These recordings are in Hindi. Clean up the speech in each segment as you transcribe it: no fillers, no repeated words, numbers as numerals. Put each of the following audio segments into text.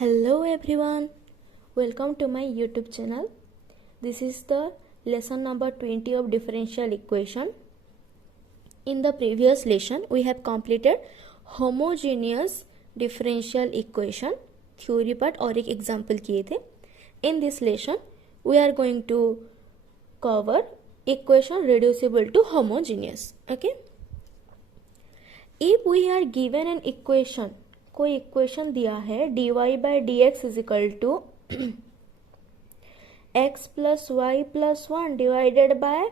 Hello everyone, welcome to my YouTube channel. This is the lesson number 20 of differential equation. In the previous lesson, we have completed homogeneous differential equation theory part और एक example किए थे. In this lesson, we are going to cover equation reducible to homogeneous. Okay. If we are given an equation, कोई इक्वेशन दिया है dy by D x is equal to X plus Y plus one divided by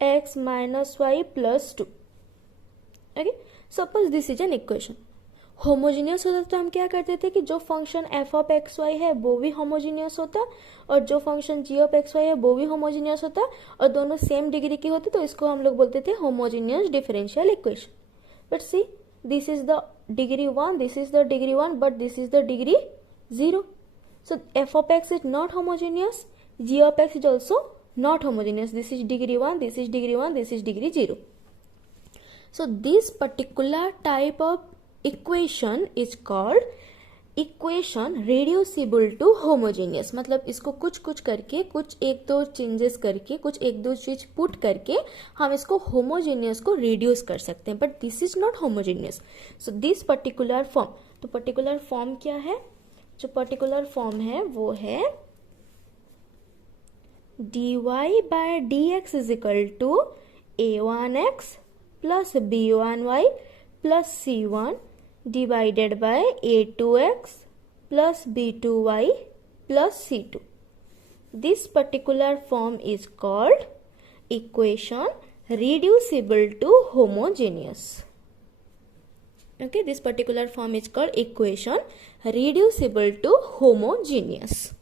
x minus Y plus two. Okay, suppose this is an equation. Homogeneous होता तो हम क्या करते थे कि जो function F of x Y है वो भी होमोजीनियस होता और जो function ji of x Y है वो भी होमोजीनियस होता और दोनों सेम डिग्री के होते, तो इसको हम लोग बोलते थे homogeneous differential equation. But see, this is the degree 1, this is the degree 1, but this is the degree 0. So f of x is not homogeneous, g of x is also not homogeneous. This is degree 1, this is degree 1, this is degree 0. So this particular type of equation is called equation reducible to homogeneous. मतलब इसको कुछ कुछ करके, कुछ एक दो चेंजेस करके, कुछ एक दो चीज पुट करके हम इसको होमोजेनियस को रिड्यूस कर सकते हैं. But this is not homogeneous. So this particular form, तो पर्टिकुलर फॉर्म क्या है? जो पर्टिकुलर फॉर्म है वो है dy by D x is equal to a1x plus b1y plus c1 divided by a2x plus b2y plus c2. This particular form is called equation reducible to homogeneous. Okay, this particular form is called equation reducible to homogeneous.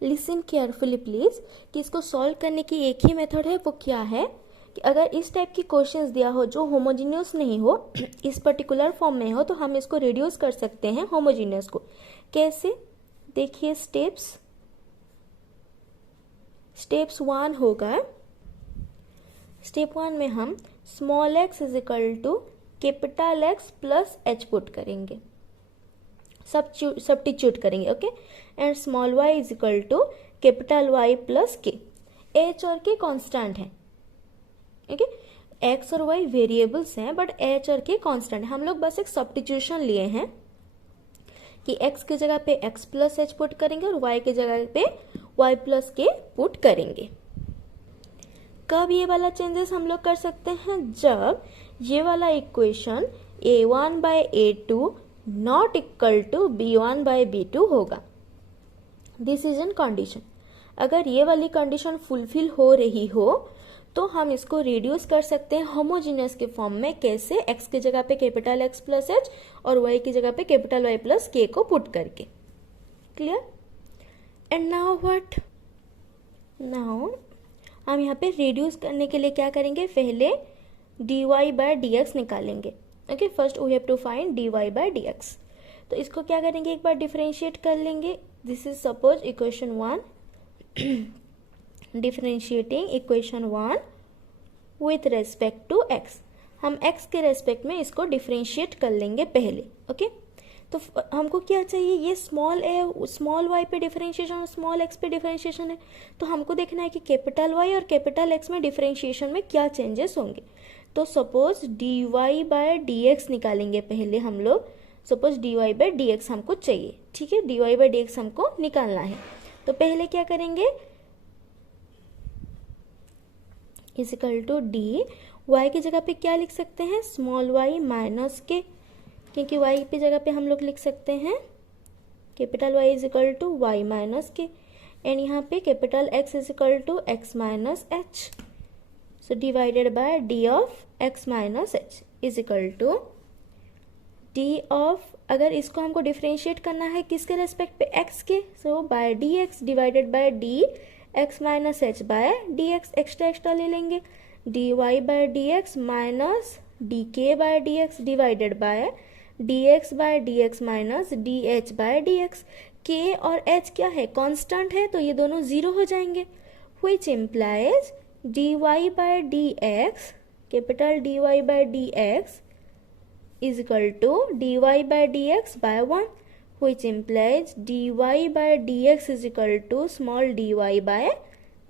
Listen carefully please कि इसको सॉल्व करने की एक ही मेथड है. वो क्या है कि अगर इस टाइप की क्वेश्चंस दिया हो जो होमोजीनियस नहीं हो, इस पर्टिकुलर फॉर्म में हो, तो हम इसको रिड्यूस कर सकते हैं होमोजीनियस को. कैसे? देखिए स्टेप्स 1 होगा. स्टेप 1 में हम small X is equal to capital X plus H put करेंगे, सब्स्टिट्यूट करेंगे. Okay, and small Y is equal to capital Y plus K. H और के कांस्टेंट है. ओके, एक्स और वाई वेरिएबल्स हैं बट एच और के कांस्टेंट. हम लोग बस एक सब्स्टिट्यूशन लिए हैं कि एक्स की जगह पे एक्स प्लस एच पुट करेंगे और वाई की जगह पे वाई प्लस के पुट करेंगे. कब ये वाला चेंजेस हम लोग कर सकते हैं? जब ये वाला equation a1 by a2 not equal to b1 by b2 होगा. This is an condition. अगर ये वाली कंडीशन फुलफिल हो रही हो तो हम इसको रिड्यूस कर सकते हैं होमोजीनियस के फॉर्म में. कैसे? एक्स की जगह पे कैपिटल एक्स प्लस एच और वाई की जगह पे कैपिटल वाई प्लस के को पुट करके. Clear? And now what? Now हम यहाँ पे रिड्यूस करने के लिए क्या करेंगे? पहले dy बाय डी एक्स निकालेंगे. Okay, first we have to find dy by D x. तो इसको क्या करेंगे? एक बार डिफरेंशिएट कर लेंगे. This is suppose equation 1. Differentiating equation 1 with respect to x. हम x के रेस्पेक्ट में इसको डिफरेंशिएट कर लेंगे पहले. ओके, तो हमको क्या चाहिए? ये स्मॉल y पे डिफरेंशिएशन और स्मॉल x पे डिफरेंशिएशन है. तो हमको देखना है कि कैपिटल y और कैपिटल x में डिफरेंशिएशन में क्या चेंजेस होंगे. तो suppose dy by D X निकालेंगे पहले हम लोग. Suppose dy by D X हमको चाहिए. ठीक है, dy बाय डी एक्स हमको निकालना है. तो पहले क्या करेंगे? Is equal to D. Y की जगह पे क्या लिख सकते हैं? स्मॉल वाई माइनस के, क्योंकि वाई की जगह पे हम लोग लिख सकते हैं capital Y is equal to Y minus K. And यहाँ पे capital X is equal to X minus H. So divided by D of X minus H is equal to D of, अगर इसको हमको डिफ्रेंशिएट करना है किसके रेस्पेक्ट पे? एक्स के. So by D x divided by D x minus h by D x. Extra ले लेंगे. D Y by D x minus d k by D x divided by D x by D x minus d h by D x. K और एच क्या है? कांस्टेंट है, तो ये दोनों जीरो हो जाएंगे. Which implies D Y by D X, capital D Y by D X is equal to dy by dx by 1, which implies dy by dx is equal to small dy by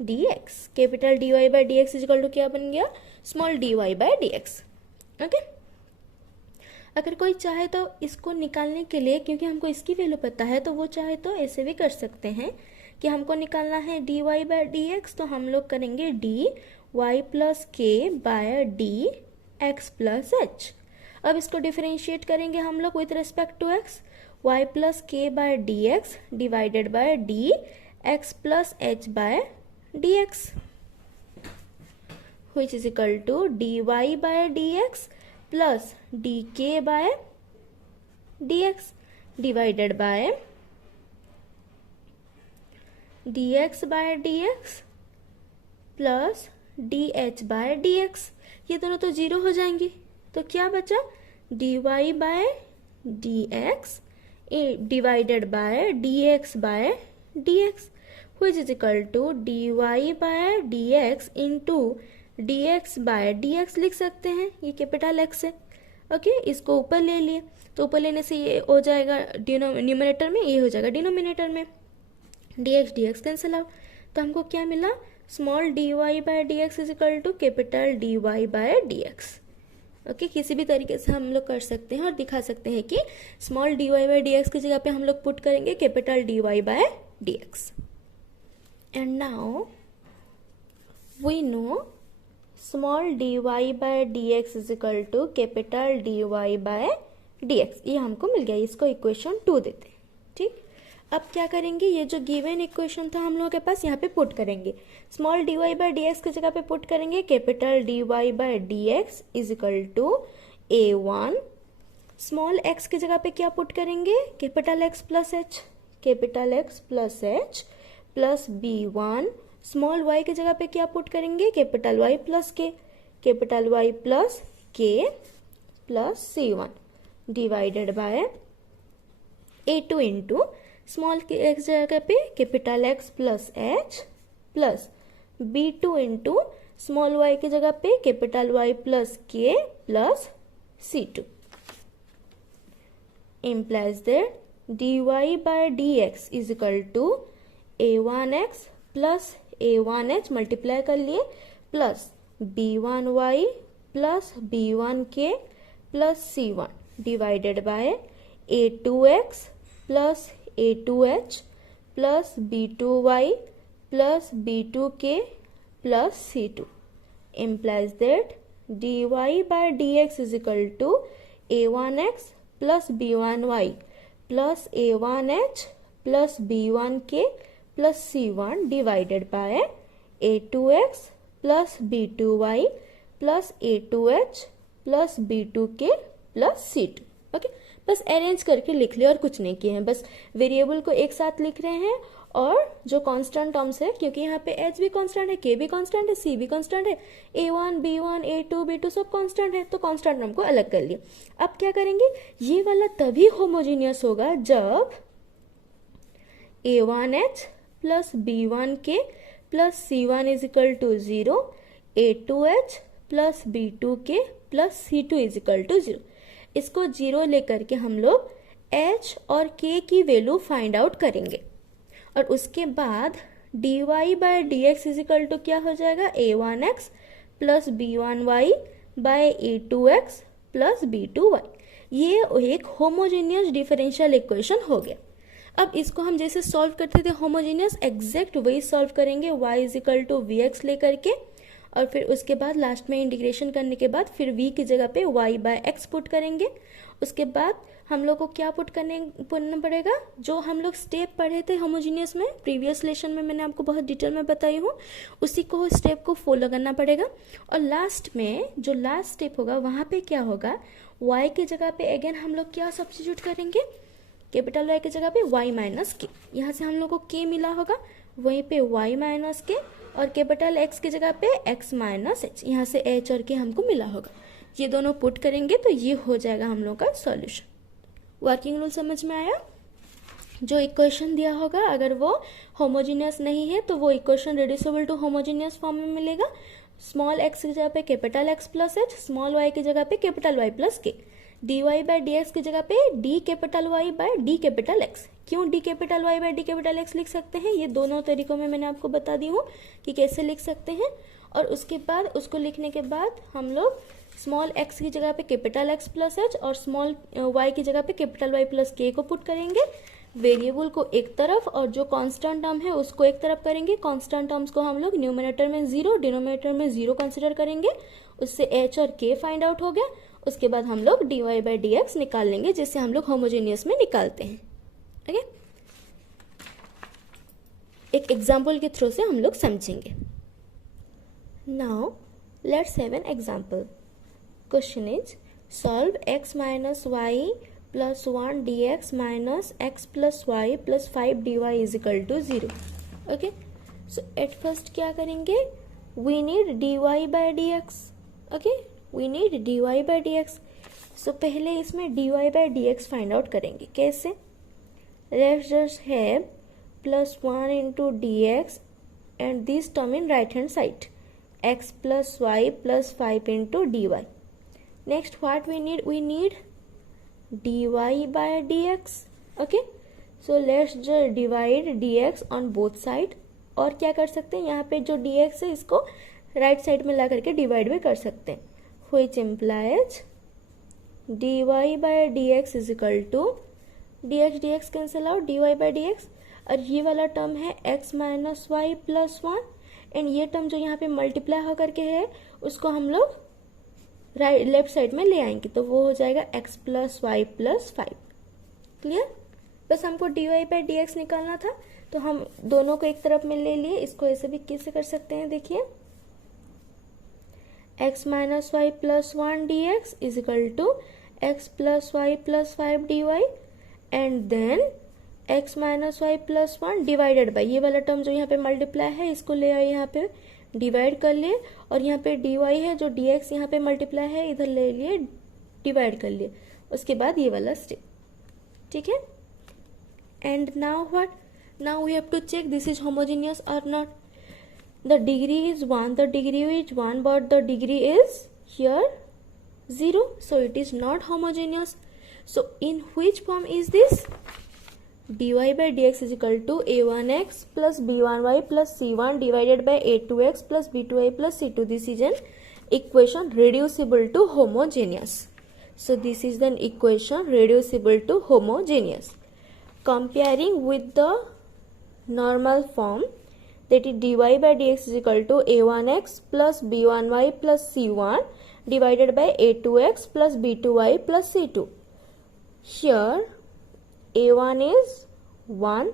dx. Capital dy by dx is equal to क्या बन गया? Small dy by dx. Okay, अगर कोई चाहे तो इसको निकालने के लिए, क्योंकि हमको इसकी वैल्यू पता है, तो वो चाहे तो ऐसे भी कर सकते हैं कि हमको निकालना है dy by dx, तो हम लोग करेंगे dy plus k by D x plus h. अब इसको डिफरेंशिएट करेंगे हम लोग with respect to x, y plus k by D x divided by D x plus h by D x, which is equal to dy by dx plus dk by dx divided by dx by dx plus dh by dx. ये दोनों तो जीरो हो जाएंगे, तो क्या बचा? dy by dx divided by dx by dx, which is equal to dy by dx into dx by dx लिख सकते हैं, ये कैपिटल x है. ओके, इसको ऊपर ले लिए, तो ऊपर लेने से ये हो जाएगा न्यूमरेटर में, ये हो जाएगा डिनोमिनेटर में. dx dx कैंसिल आउट, तो हमको क्या मिला? Small dy by dx is equal to capital dy by dx. Okay, किसी भी तरीके से हम लोग कर सकते हैं और दिखा सकते हैं कि स्मॉल dy by dx की जगह पे हम लोग पुट करेंगे capital dy by dx. And now we know small dy by dx is equal to capital dy by dx. ये हमको मिल गया, इसको इक्वेशन 2 देते हैं. ठीक, अब क्या करेंगे? ये जो गिवन इक्वेशन था हम लोगों के पास, यहाँ पे पुट करेंगे. स्मॉल dy by dx की जगह पे पुट करेंगे capital dy by dx is equal to a1. Small x की जगह पे क्या पुट करेंगे? Capital x plus h, capital x plus h plus b1. Small y की जगह पे क्या पुट करेंगे? Capital y plus k, capital y plus k plus c1 divided by a2 into small x जगह पे capital x plus h plus b2 into small y की जगह पे capital y plus k plus c2 implies that dy by dx is equal to a1x plus a1h multiply कर लिए plus b1y plus b1k plus c1 divided bye a2x plus a2h plus b2y plus b2k plus c2 implies that dy by dx is equal to a1x plus b1y plus a1h plus b1k plus c1 divided bye a2x plus b2y plus a2h plus b2k plus c2. Okay, बस अरेंज करके लिख लिया और कुछ नहीं किए हैं, बस वेरिएबल को एक साथ लिख रहे हैं और जो कांस्टेंट टर्म्स है, क्योंकि यहाँ पे h भी कांस्टेंट है, k भी कांस्टेंट है, c भी कांस्टेंट है, a1 b1 a2 b2 सब कांस्टेंट है, तो कांस्टेंट टर्म को अलग कर लिए. अब क्या करेंगे? ये वाला तभी होमोजीनियस होगा जब a1h plus b1k plus c1 is equal to 0, a2h plus b2k plus c2 is equal to 0. इसको 0 लेकर के हम लोग h और k की वैल्यू फाइंड आउट करेंगे और उसके बाद dy by dx is equal to क्या हो जाएगा? a1x plus b1y bye a2x plus b2y. ये एक होमोजेनियस डिफरेंशियल इक्वेशन हो गया. अब इसको हम जैसे सॉल्व करते थे होमोजेनियस, एग्जैक्ट वही सॉल्व करेंगे y is equal to vx लेकर के, और फिर उसके बाद लास्ट में इंटीग्रेशन करने के बाद फिर v की जगह पे y बाय x पुट करेंगे. उसके बाद हम लोग को क्या पुट करना पड़ेगा? जो हम लोग स्टेप पढ़े थे होमोजीनियस में प्रीवियस लेसन में, मैंने आपको बहुत डिटेल में बताई हूँ, उसी को स्टेप को फॉलो करना पड़ेगा. और लास्ट में जो लास्ट स्टेप होगा वहाँ पे क्या होगा? y की जगह पे अगेन हम लोग क्या सब्स्टिट्यूट करेंगे? कैपिटल y की जगह पे y माइनस के. यहाँ से हम लोग को k मिला होगा, वहीं पे y माइनस के, और कैपिटल x की जगह पे x माइनस h, यहाँ से h और k हमको मिला होगा. ये दोनों पुट करेंगे तो ये हो जाएगा हम लोग का सॉल्यूशन. वर्किंग रूल समझ में आया? जो इक्वेशन दिया होगा अगर वो होमोजीनियस नहीं है तो वो equation reducible to homogeneous form में मिलेगा. स्मॉल x की जगह पे capital x plus h, small y की जगह पे capital y plus k. D Y by D x की जगह पे d capital y by d capital x. क्यों d capital y by d capital x लिख सकते हैं, ये दोनों तरीकों में मैंने आपको बता दी हूँ कि कैसे लिख सकते हैं। और उसके बाद उसको लिखने के बाद हम लोग स्मॉल एक्स की जगह पे कैपिटल एक्स प्लस एच और स्मॉल वाई की जगह पे कैपिटल वाई प्लस के को पुट करेंगे। वेरिएबल को एक तरफ और जो कांस्टेंट टर्म है उसको एक तरफ करेंगे। कांस्टेंट टर्म्स को हम लोग न्यूमरेटर में 0, डिनोमिनेटर में 0 कंसिडर करेंगे। उससे एच और के फाइंड आउट हो गया। उसके बाद हम लोग d y by D x निकाल लेंगे, जिससे हम लोग होमोजेनियस में निकालते हैं। ओके, एक एग्जाम्पल के थ्रू से हम लोग समझेंगे। Now let's have an example. Question is solve x minus Y plus 1 dx minus x plus Y plus 5 dy is equal to 0। Okay, so at first क्या करेंगे, we need dy by dx। Okay, we need dy by dx। So पहले इसमें dy by dx find out करेंगे। कैसे, let's just have plus 1 into dx and this term in right hand side x plus Y plus 5 into dy। Next what we need dy by dx। Okay, so let's just divide dx on both side. और क्या कर सकते हैं, यहाँ पे जो dx है इसको राइट साइड में ला करके डिवाइड भी कर सकते हैं, which implies dy by dx is equal to dx cancel out, dy by dx। और ये वाला टर्म है x minus Y plus 1 and ये टर्म जो यहाँ पे मल्टीप्लाई होकर के है उसको हम लोग राइट लेफ्ट साइड में ले आएंगे, तो वो हो जाएगा x plus Y plus 5। Clear, बस हमको dy बाई dx निकालना था, तो हम दोनों को एक तरफ में ले लिए। इसको ऐसे भी कैसे कर सकते हैं, देखिए x minus Y plus 1 dx is equal to x plus Y plus 5 dy and then x minus Y plus 1 divided by ये वाला टर्म जो यहाँ पे मल्टीप्लाई है इसको ले आए यहाँ पे डिवाइड कर लिए, और यहाँ पे dy है जो dx यहाँ पे मल्टीप्लाई है इधर ले लिए डिवाइड कर लिए। उसके बाद ये वाला स्टेप, ठीक है। And now what, now we have to check this is homogeneous और नॉट। The degree is 1, the degree is 1 but the degree is here 0, so it is not homogeneous. So in which form is this? dy by dx is equal to a1x plus b1y plus c1 divided by a2x plus b2y plus c2. This is an equation reducible to homogeneous. So this is an equation reducible to homogeneous. Comparing with the normal form, that is dy by dx is equal to a1x plus b1y plus c1 divided by a2x plus b2y plus c2. Here a1 is 1,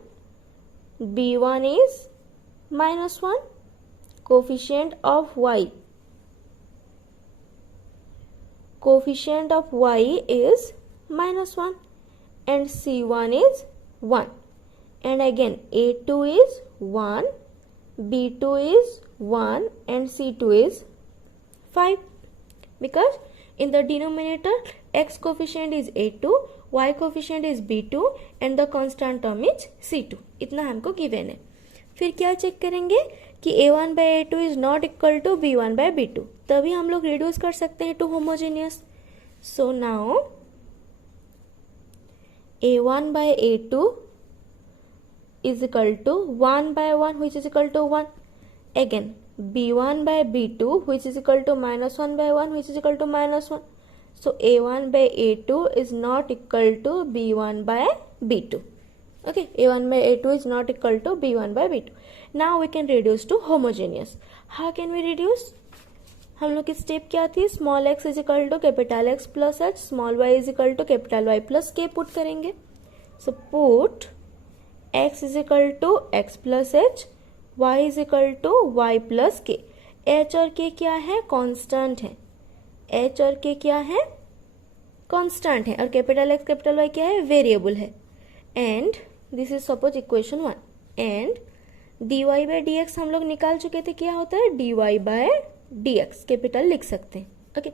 b1 is minus 1, coefficient of y is minus 1 and c1 is 1, and again a2 is 1, b2 is 1 and c2 is 5, because in the denominator x coefficient is a2, y coefficient is b2 and the constant term is c2। इतना हमको गिवन है। फिर क्या चेक करेंगे कि a1 by a2 is not equal to b1 by b2, तभी हम लोग रिड्यूस कर सकते हैं to homogeneous. So now a1 by a2 is equal to 1 by 1 which is equal to 1, again b1 by b2 which is equal to minus 1 by 1 which is equal to minus 1. So a1 by a2 is not equal to b1 by b2. Okay, a1 by a2 is not equal to b1 by b2. Now we can reduce to homogeneous. How can we reduce? हम लोग की स्टेप क्या थी, small x is equal to capital x plus h, small y is equal to capital y plus k put करेंगे। So put x is equal to x plus h, y is equal to y plus k। h और k क्या है, कांस्टेंट है। h और k क्या है, कांस्टेंट है, और कैपिटल x कैपिटल y क्या है, वेरिएबल है। And this is suppose equation 1 and dy by dx हम लोग निकाल चुके थे, क्या होता है dy बाय dx, कैपिटल लिख सकते हैं। Okay,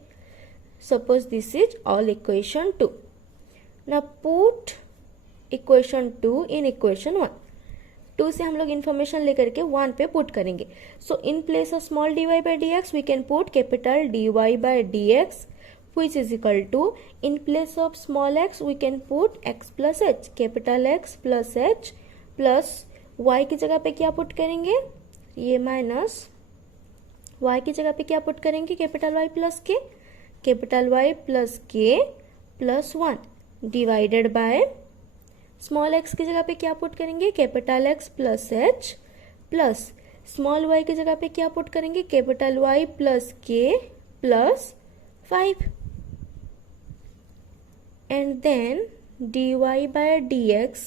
suppose this is all equation 2। Now put equation 2 in equation 1। 2 से हम लोग इंफॉर्मेशन लेकर के 1 पे पुट करेंगे। So in place of small dy by dx we can put capital dy by dx which is equal to, in place of small x we can put x plus h, capital X plus h plus y की जगह पे क्या पुट करेंगे, ये माइनस y की जगह पे क्या पुट करेंगे, capital Y plus k, capital Y plus k plus 1 divided by small x की जगह पे क्या पुट करेंगे, capital X plus h plus small y की जगह पे क्या पुट करेंगे, capital Y plus k plus 5 and then dy by dx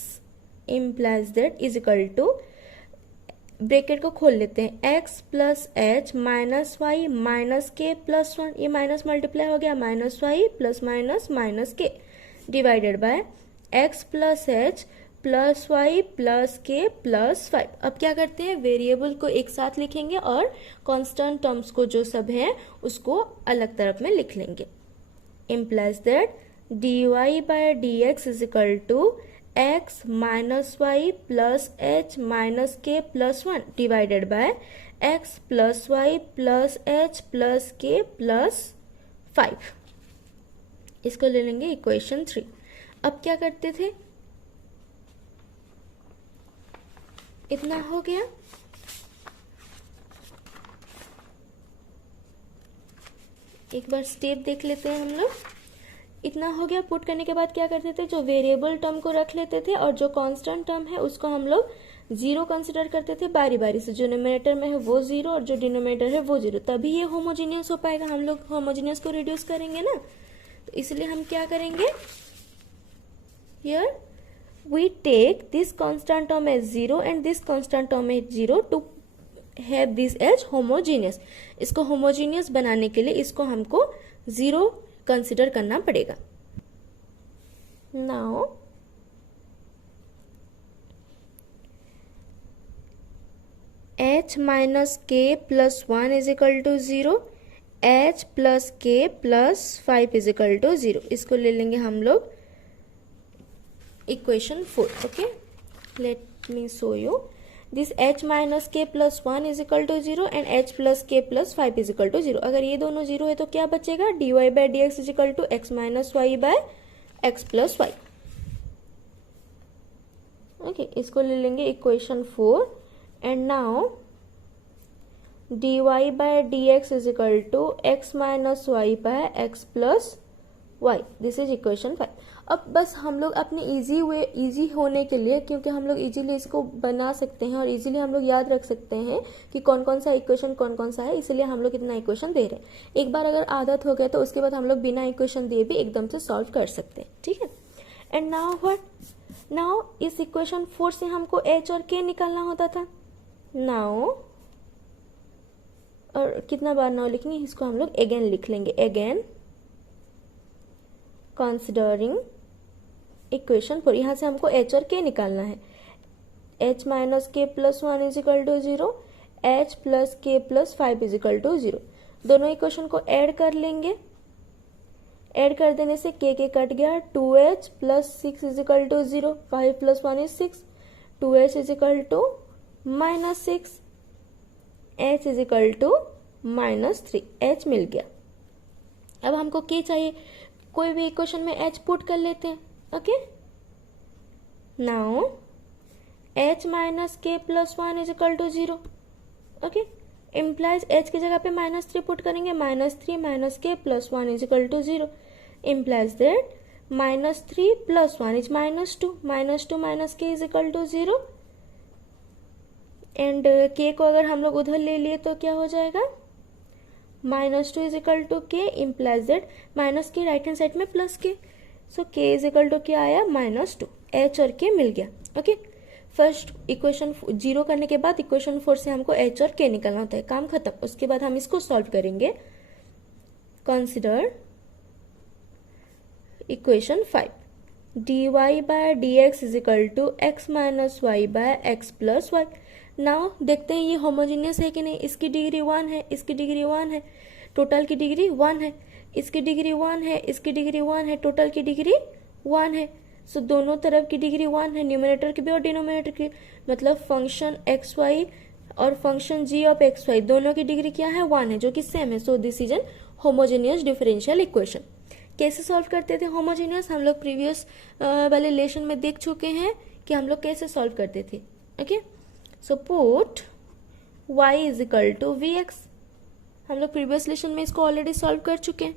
implies that is equal to, bracket को खोल लेते हैं, x plus h minus y minus k plus 1, ये माइनस मल्टीप्लाई हो गया, minus Y plus minus minus k divided by x plus h plus Y plus k plus 5। अब क्या करते हैं, वेरिएबल को एक साथ लिखेंगे और कांस्टेंट टर्म्स को जो सब है उसको अलग तरफ में लिख लेंगे। implies that dy by dx is equal to x minus Y plus h minus k plus 1 divided by x plus Y plus h plus k plus 5। इसको ले लेंगे इक्वेशन 3। अब क्या करते थे, इतना हो गया, एक बार स्टेप देख लेते हैं हम लोग। इतना हो गया, पुट करने के बाद क्या करते थे, जो वेरिएबल टर्म को रख लेते थे और जो कांस्टेंट टर्म है उसको हम लोग जीरो कंसिडर करते थे बारी बारी से, जो न्यूमरेटर में है वो जीरो और जो डिनोमिनेटर है वो जीरो, तभी ये होमोजीनियस हो पाएगा। हम लोग होमोजीनियस को रिड्यूस करेंगे ना, तो इसलिए हम क्या करेंगे, here we take this constant term as 0 and this constant term as 0 to have this as homogeneous। इसको homogeneous बनाने के लिए इसको हमको 0 कंसिडर करना पड़ेगा। now h minus k plus 1 is equal to 0, h plus k plus 5 is equal to 0। इसको ले लेंगे हम लोग equation 4। okay, let me show you this h minus k plus 1 is equal to 0 and h plus k plus 5 is equal to 0। अगर ये दोनों 0 है तो क्या बचेगा, dy by dx is equal to x minus y by x plus y। okay, इसको ले लेंगे equation 4 and now dy by dx is equal to x minus y by x plus y। This is equation 5। अब बस हम लोग अपने इजी होने के लिए, क्योंकि हम लोग इजीली इसको बना सकते हैं और इजीली हम लोग याद रख सकते हैं कि कौन कौन सा इक्वेशन कौन कौन सा है, इसलिए हम लोग इतना इक्वेशन दे रहे हैं। एक बार अगर आदत हो गया तो उसके बाद हम लोग बिना इक्वेशन दिए भी एकदम से सॉल्व कर सकते हैं, ठीक है। एंड नाउ व्हाट, नाउ इस इक्वेशन 4 से हमको h और k निकालना होता था। नाउ और कितना बार नाउ लिखेंगे, इसको हम लोग अगेन लिख लेंगे, अगेन कंसिडरिंग इक्वेशन 4। यहाँ से हमको h और k निकालना है। h minus k plus 1 is equal to 0, h plus k plus 5 is equal to 0। दोनों इक्वेशन को ऐड कर लेंगे। ऐड कर देने से k के कट गया, 2h plus 6 is equal to 0, 5 plus 1 is 6, 2h is equal to minus 6, h is equal to minus 3, h मिल गया। अब हमको k चाहिए, कोई भी इक्वेशन में h पुट कर लेते हैं। Okay, now h minus k plus 1 is equal to 0। Okay, implies h की जगह पे माइनस 3 पुट करेंगे, minus 3 minus k plus 1 is equal to 0। Implies that minus 3 plus 1 is minus 2, minus 2 minus k is equal to 0। And k को अगर हम लोग उधर ले लिए तो क्या हो जाएगा, माइनस 2 इज इक्वल टू के, इम्प्लाइज दैट माइनस के राइट हैंड साइड में प्लस के, सो k इज इक्वल टू क्या आया, माइनस 2। h और k मिल गया। ओके, फर्स्ट इक्वेशन 0 करने के बाद इक्वेशन 4 से हमको h और k निकालना होता है, काम खत्म। उसके बाद हम इसको सॉल्व करेंगे। Consider equation 5, dy by dx is equal to x minus y by x plus y. Now देखते हैं ये होमोजीनियस है कि नहीं। इसकी डिग्री 1 है, इसकी डिग्री 1 है, टोटल की डिग्री 1 है, इसकी डिग्री 1 है, इसकी डिग्री 1 है, टोटल की डिग्री 1 है। सो दोनों तरफ की डिग्री 1 है, न्यूमरेटर की भी और डिनोमिनेटर की, मतलब फंक्शन एक्स वाई और function ji of x y दोनों की डिग्री क्या है, 1 है, जो कि सेम है। So this is N homogeneous differential equation. कैसे सॉल्व करते थे होमोजेनियस, हम लोग प्रीवियस वाले लेसन में देख चुके हैं कि हम लोग कैसे सॉल्व करते थे. Okay, so put y is equal to v x. हम लोग प्रीवियस लेसन में इसको ऑलरेडी सॉल्व कर चुके हैं.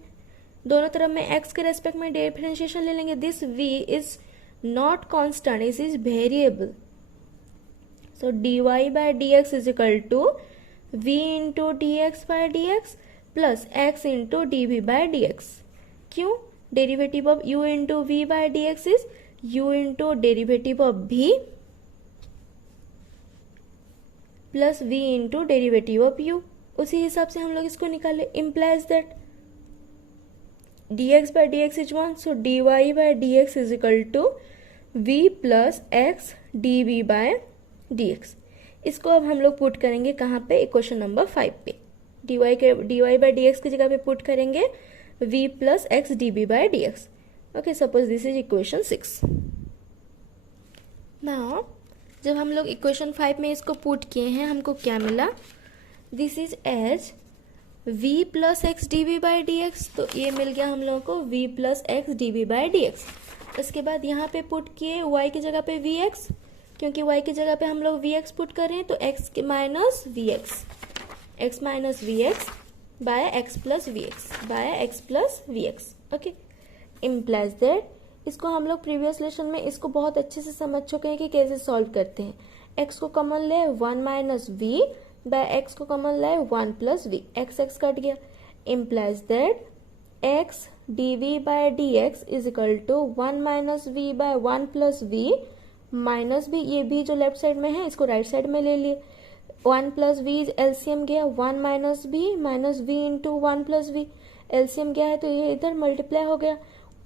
दोनों तरफ में x के रेस्पेक्ट में डिफरेंशिएशन ले लेंगे. This v is not constant, it is variable. So dy by dx is equal to v into dx by dx plus x into dv by dx. क्यों? Derivative of u into v by dx is u into derivative of v plus v into derivative of u. उसी हिसाब से हम लोग इसको निकाले. Implies that dx by dx is 1, so dy by dx is equal to v plus x dv by dx. इसको अब हम लोग पुट करेंगे कहाँ पे? इक्वेशन नंबर 5 पे. dy by dx की जगह पे पुट करेंगे v plus x dv by dx. Okay, suppose this is equation 6. Now जब हम लोग इक्वेशन 5 में इसको पुट किए हैं, हमको क्या मिला? This is as v plus x d v by D x. तो ये मिल गया हम लोगों को v plus x d v by D x. उसके बाद यहाँ पे पुट किए y की जगह पे vx, क्योंकि y की जगह पे हम लोग vx पुट कर रहे हैं, तो x के minus v x by x plus v x. Okay, implies that इसको हम लोग प्रीवियस लेसन में इसको बहुत अच्छे से समझ चुके हैं कि कैसे सॉल्व करते हैं. x को कॉमन ले 1 माइनस वी बाय एक्स को कॉमन लाए 1 प्लस वी. एक्स कट गया. Implies that x d v by D x is equal to 1 minus v by 1 plus v minus v. ये भी जो लेफ्ट साइड में है इसको राइट साइड में ले लिए. 1 प्लस वी एलसीएम गया 1 minus v into 1 plus v. LCM गया है तो ये इधर मल्टीप्लाई हो गया.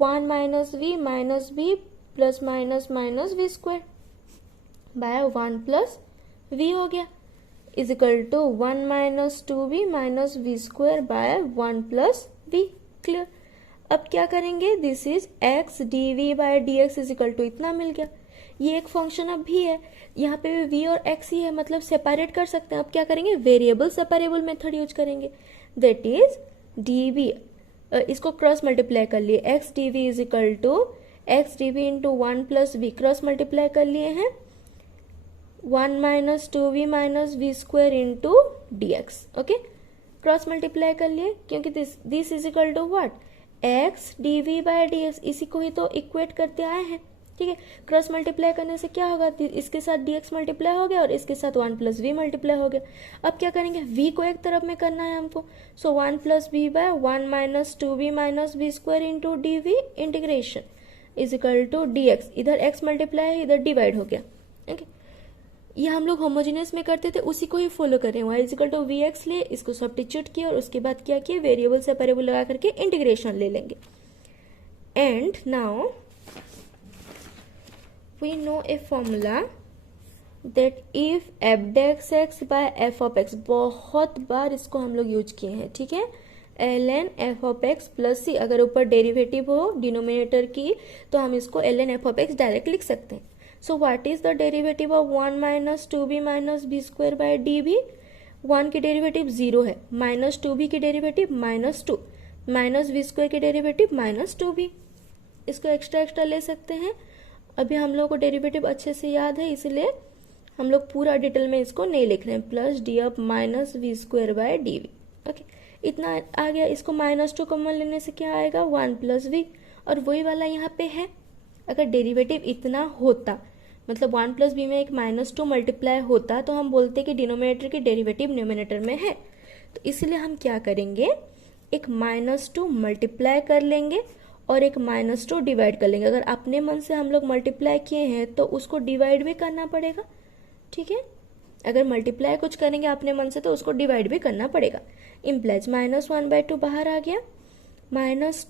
1 minus v plus minus v square by 1 plus v हो गया is equal to 1 minus 2v minus v square by 1 plus v. Clear? अब क्या करेंगे? This is x dv by dx is equal to इतना मिल गया. ये एक फंक्शन अब भी है, यहाँ पे भी v और x ही है, मतलब सेपरेट कर सकते हैं. अब क्या करेंगे? वेरिएबल सेपरेबल मेथड यूज करेंगे. दैट इज dv, इसको क्रॉस मल्टीप्लाई कर लिए. x dv is equal to x dv into 1 plus v. Cross multiply कर लिए हैं 1 minus 2v minus v square into d x. Okay, cross multiply कर लिए क्योंकि this is equal to what? X d v by D x. इसी को ही तो इक्वेट करते आए हैं. ठीक है, क्रॉस मल्टीप्लाई करने से क्या होगा? इसके साथ डी एक्स मल्टीप्लाई हो गया और इसके साथ 1 प्लस वी मल्टीप्लाई हो गया. अब क्या करेंगे? v को एक तरफ में करना है हमको. So 1 plus v by 1 minus 2v minus v square into d v integration is equal to d x. इधर x मल्टीप्लाई है, इधर डिवाइड हो गया. ओके, ये हम लोग होमोजेनियस में करते थे, उसी को ही फॉलो कर रहे हैं. y is equal to v x लिए, इसको सब्स्टिट्यूट किया और उसके बाद क्या किया? वेरिएबल सेपरेबल लगा करके इंटीग्रेशन ले लेंगे. And now we know a formula that if f dash x by f of x. बहुत बार इसको हम लोग यूज किए हैं. ठीक है, l n f of x plus c. अगर ऊपर डेरिवेटिव हो डिनोमिनेटर की तो हम इसको l n f of x direct लिख सकते हैं. So what is the derivative of 1 minus 2b minus b square by db? 1 की डेरिवेटिव 0 है, माइनस 2b की derivative minus 2, minus b square की डेरिवेटिव माइनस 2b. इसको एक्स्ट्रा ले सकते हैं. अभी हम लोग को डेरिवेटिव अच्छे से याद है, इसलिए हम लोग पूरा डिटेल में इसको नहीं लिख रहे हैं. Plus d of minus v square by d v. Okay, इतना आ गया. इसको माइनस 2 कॉमन लेने से क्या आएगा? 1 प्लस वी. और वही वाला यहाँ पे है. अगर डेरिवेटिव इतना होता, मतलब 1 प्लस बी में एक माइनस 2 मल्टीप्लाई होता, तो हम बोलते कि डिनोमिनेटर की डेरिवेटिव न्यूमिनेटर में है. तो इसलिए हम क्या करेंगे? एक माइनस 2 मल्टीप्लाई कर लेंगे और एक माइनस 2 डिवाइड कर लेंगे. अगर अपने मन से हम लोग मल्टीप्लाई किए हैं तो उसको डिवाइड भी करना पड़ेगा. ठीक है, अगर मल्टीप्लाई कुछ करेंगे अपने मन से तो उसको डिवाइड भी करना पड़ेगा. इम्प्लाइज माइनस 1/2 बाहर आ गया. Minus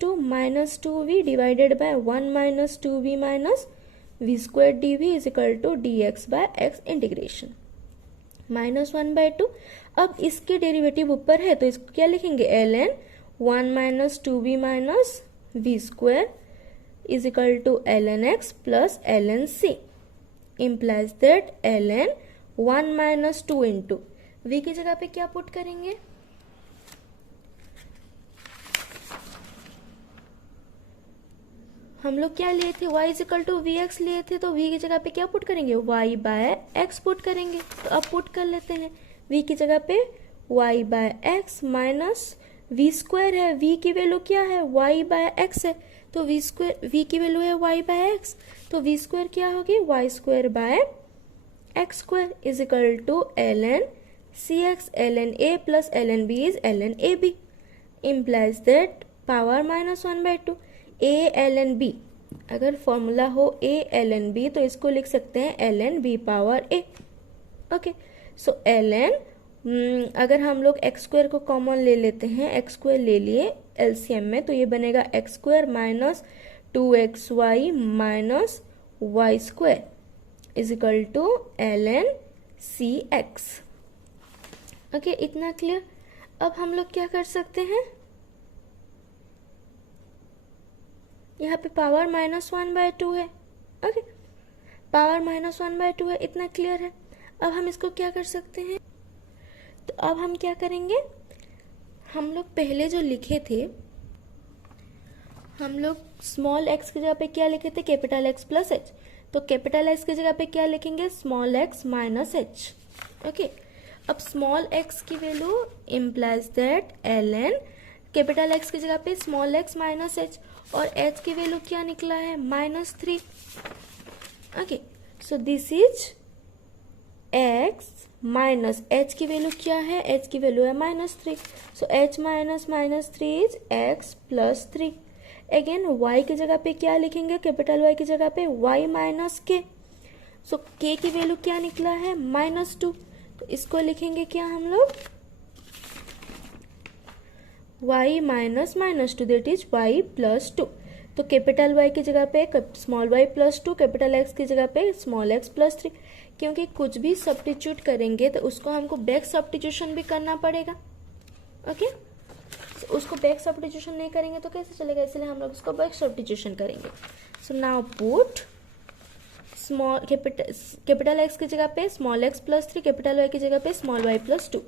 two v divided by 1 minus 2v minus v square d v is equal to d x by x integration. Minus 1/2. अब इसके डेरिवेटिव ऊपर है तो इसको क्या लिखेंगे? L n 1 minus 2v minus v square is equal to l n x plus l n c. Implies that l n 1 minus 2 into v की जगह पे क्या पुट करेंगे? हम लोग क्या लिए थे, y is equal to v x लिए थे, तो v की जगह पे क्या पुट करेंगे, y बाय एक्स पुट करेंगे। तो अब पुट कर लेते हैं, v की जगह पे y by x minus v square है, v की वैल्यू क्या है, y बाय एक्स है, तो v स्क्वायर, v की वैल्यू है y बाय एक्स, तो v स्क्वायर क्या होगी, y square by x square is equal to ln cx ln a प्लस ln b इज ln ab, implies that power minus 1/2 a ln b, अगर फॉर्मूला हो a ln b तो इसको लिख सकते हैं ln b power a। Okay, so ln अगर हम लोग एक्स स्क्वायर को कॉमन ले लेते हैं, एक्स स्क्वायर ले लिए एलसीएम में, तो ये बनेगा एक्स स्क्वायर माइनस 2xy माइनस y square is equal to ln cx। Okay, इतना क्लियर। अब हम लोग क्या कर सकते हैं, यहाँ पे पावर माइनस 1/2 है। ओके, पावर माइनस 1/2 है, इतना क्लियर है। अब हम इसको क्या कर सकते हैं, तो अब हम क्या करेंगे, हम लोग पहले जो लिखे थे, हम लोग स्मॉल एक्स की जगह पे क्या लिखे थे, कैपिटल एक्स प्लस एच, तो कैपिटल एक्स की जगह पे क्या लिखेंगे, small x minus H. Okay, अब स्मॉल एक्स की value implies that ln capital x की जगह पे स्मॉल एक्स माइनस एच, और एच की वैल्यू क्या निकला है, -3। Okay, so this is x minus H की वैल्यू क्या है, एच की वैल्यू है -3, so H minus -3 is x plus 3। Again Y की जगह पे क्या लिखेंगे, कैपिटल वाई की जगह पे वाई माइनस के, सो के की वैल्यू क्या निकला है, -2, तो इसको लिखेंगे क्या हम लोग, y minus -2 that is y plus 2। तो कैपिटल y की जगह पे small y plus 2, capital x की जगह पे स्मॉल x प्लस 3। क्योंकि कुछ भी सब्स्टिट्यूट करेंगे तो उसको हमको बैक सब्स्टिट्यूशन भी करना पड़ेगा। ओके, उसको बैक सब्स्टिट्यूशन नहीं करेंगे तो कैसे चलेगा, इसलिए हम लोग उसको बैक सब्स्टिट्यूशन करेंगे। So now put small capital x की जगह पे small x plus 3, capital y की जगह पे small y plus 2।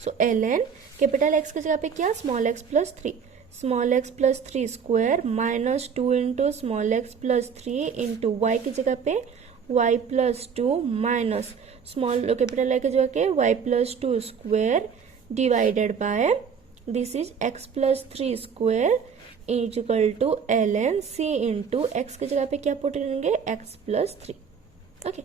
So ln capital x की जगह पे क्या, small x plus 3, small x plus 3 square minus 2 into small x plus 3 into y की जगह पे y plus 2 minus small capital y की जगह पे y plus 2 square divided by this is x plus 3 square is equal to ln c into x की जगह पे क्या पुट करेंगे, x प्लस 3। ओके,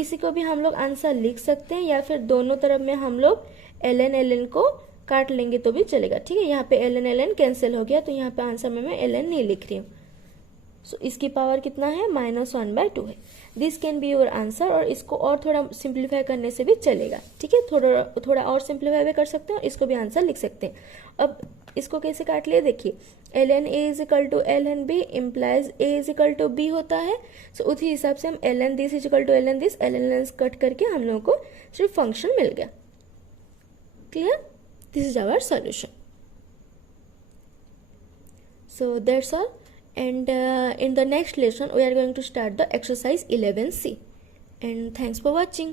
इसी को भी हम लोग आंसर लिख सकते हैं, या फिर दोनों तरफ में हम लोग ln को काट लेंगे तो भी चलेगा। ठीक है, यहाँ पे ln कैंसिल हो गया, तो यहाँ पे आंसर में मैं ln नहीं लिख रही हूँ। सो इसकी पावर कितना है, -1/2 है। This can be your answer, और इसको और थोड़ा सिंप्लीफाई करने से भी चलेगा। ठीक है, थोड़ा और सिंप्लीफाई भी कर सकते हैं, इसको भी आंसर लिख सकते हैं। अब इसको कैसे काट लिए, देखिए ln a is equal to ln b implies a is equal to b होता है। सो उसी हिसाब से हम ln this is equal to ln this, ln कट करके हम लोगों को सिर्फ फंक्शन मिल गया। Clear? This is our solution. So that's all, and in the next lesson we are going to start the exercise 11C, and thanks for watching.